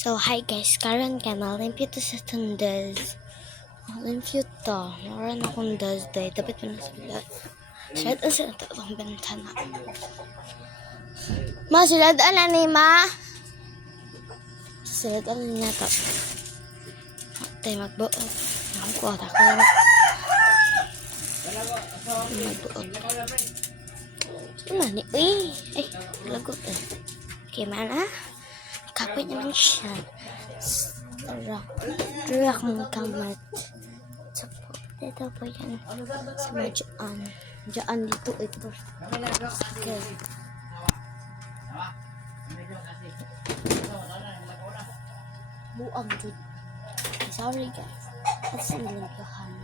So, hi guys, karon ka nalimpyo to sa tundas. Nalimpyo to. Naran akong dasday. Dapat mo na sila. Sad ang sila ito ang bentana. Ma, sulad na ni ma. Sulad na niya to. Tayo magbuot. Nakakuha ako. Magbuot. Mani, uy. Ay, lagot eh. Okay, mana? Kapit naman siya. Tarak mong kamat. So, dito po yan. Sa madyaan. Diyan dito ito. Okay. Buang dito. Sorry guys. That's nilagyahan.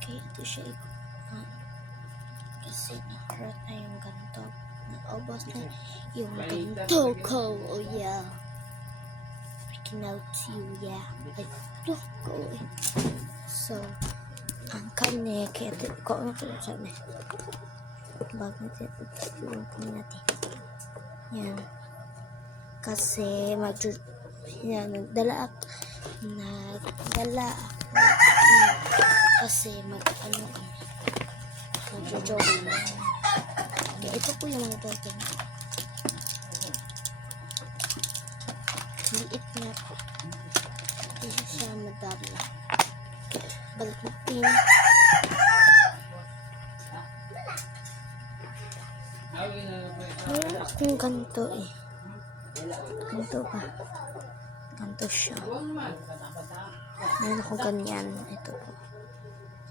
Okay, ito siya ikuhan. Kasi nakarot na yung ganto. Naubos na yung ganto ko. Oh yeah. Freaking out you, yeah. Ay, look ko eh. So, ang kanya, kaya ko ano ko siya na. Bago natin, yung kanya natin. Yan. Kasi nagdala ako kasi mag-ano kami mag-jogging. Okay, ito po yung mga jogging liit niya po, hindi siya madala. Balik natin. Mayroon akong ganito eh. Ganito ba? Ganito siya. Mayroon akong ganyan. Ito po.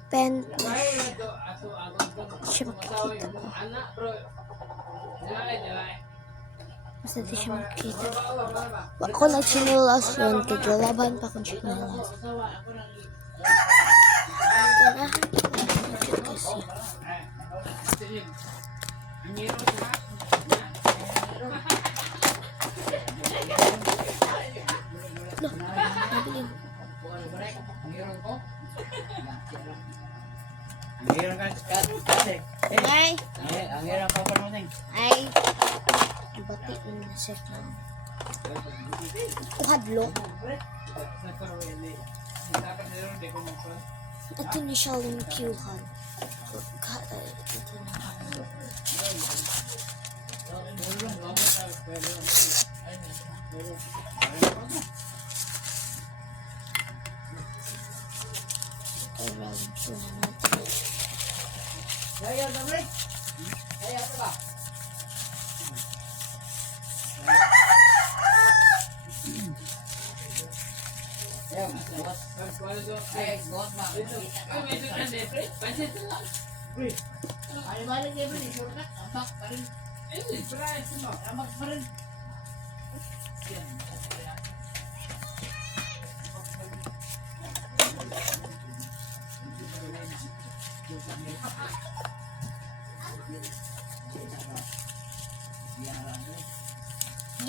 Pen po siya. Siya makikita po. Basta di siya makikita. Ako nagsinulas yun. Kagalaban pa akong sinulas. Ganahan ko. Nagsit kasi. Loh, nabilin. Ay. Ay. Bati na siya. Uhadlo. Ito ni siya yung Q-han. Ito na.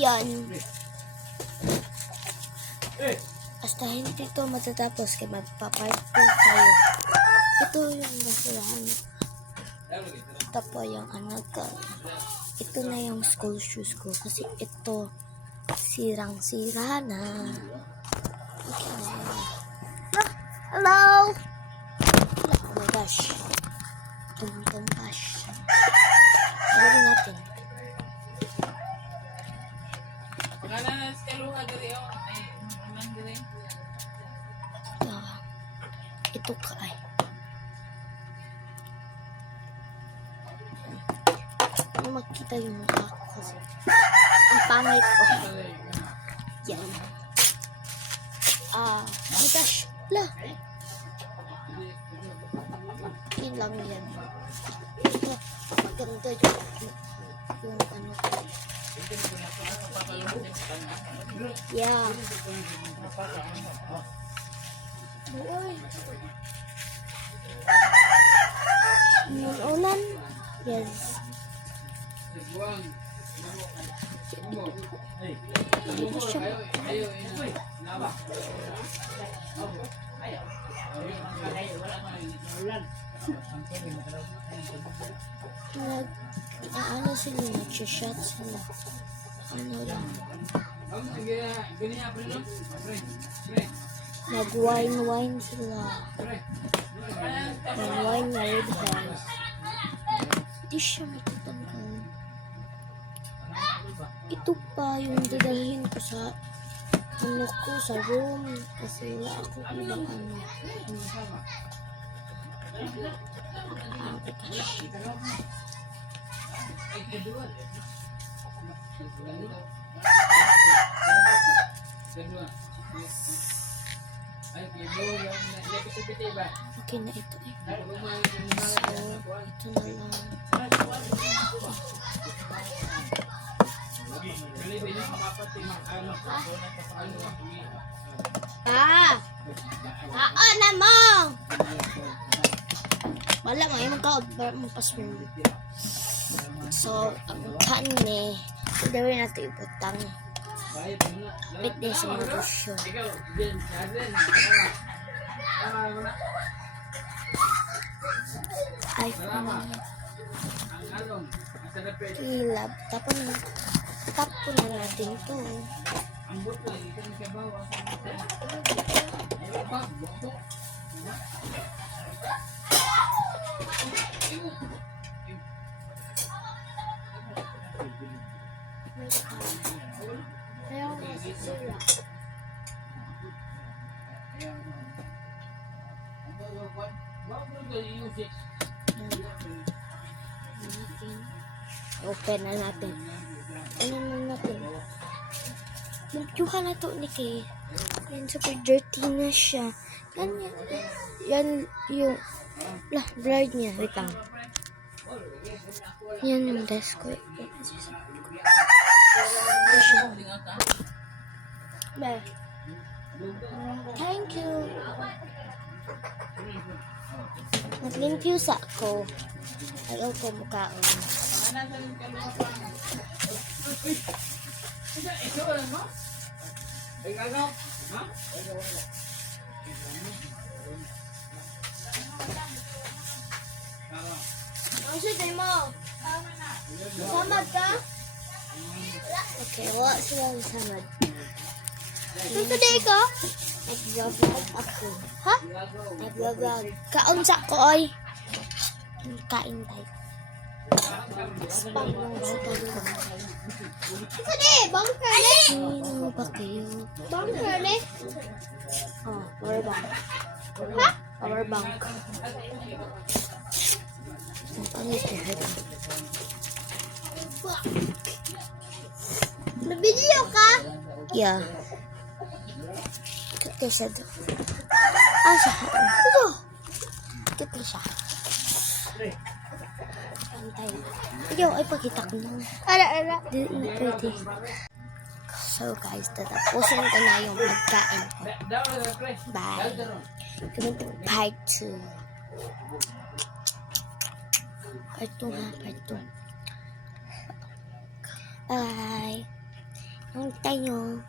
Yan. Basta hindi ito matatapos kaya magpa-part 2 tayo. Ito yung basurahan. Ito po yung anak ko. Ito na yung school shoes ko kasi ito sirang-sira na. Okay. Hello! Oh my gosh. Tumutong gosh. Gawin natin. Ito ka ay. Ano makita yung mukha ko kasi ang pangit ko. Yan. Oh my gosh. La. Yun lang yan. Ito. Maganda yung ano ko. Yeah. Uy. Ulan. Yes. Ayan na siya. Ano sila, nag-shot sila. Ano lang. Nag-wine sila. Nag-wine na red house. Di siya matutanggal. Ito pa yung dadalhin ko sa ano ko sa room kasi wala ako ibang ano. Okay na ito eh. So, ito na lang. Na mo! Wala mo, yung magka-pas mo. So, ang kani, gawin natin ibutang. Wait din sa mga dusyo. iPhone. Ilab. Tapon na natin ito. Open na natin. Ano na natin? Magjuha na to ni Kay. Yan, super dirty na siya. Yan yung blurred niya. Wait lang. Yan yung desk ko. Thank you. Nag-infuse ako. Ayaw ko mukhaon. Ang sige mo. Samad ka? Okay, wala silang samad. Tutuloy ko? Nag-vlog ako. Ha? Nag-vlog. Kaunsa ko, oy. Kain tayo. Spam lang sa talong. Sige, bang curly? Sino ba kayo? Bang curly? Oh, power bank. Ha? Power bank. Ang pangit ko. Nag-video ka? Yeah. Kaya siya doon. Siya. Ito. Kaya siya. Pantay. Ikaw ay pakita ko lang. Ala. Di pwede. So guys, tatapusin ko na yung pagkain ko. Bye. Comment part 2. Part 2 ha, part 2. Bye. Hintay nyo.